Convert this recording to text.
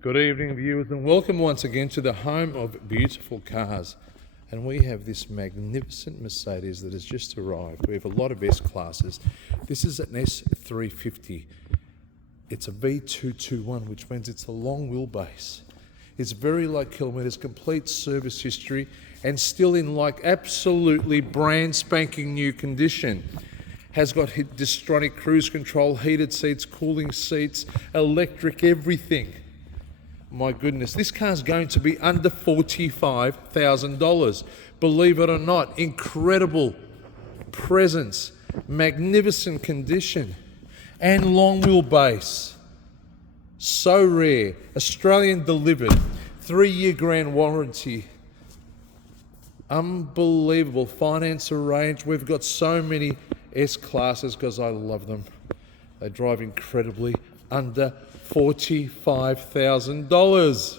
Good evening, viewers, and welcome once again to the home of beautiful cars. And we have this magnificent Mercedes that has just arrived. We have a lot of S-classes. This is an S350. It's a V221, which means it's a long wheelbase. It's very low kilometres, complete service history, and still in like absolutely brand spanking new condition. Has got DISTRONIC cruise control, heated seats, cooling seats, electric, everything. My goodness, this car's going to be under $45,000. Believe it or not, incredible presence, magnificent condition, and long wheelbase. So rare. Australian delivered, 3-year grand warranty. Unbelievable. Finance arranged. We've got so many S-classes because I love them. They drive incredibly under $45,000.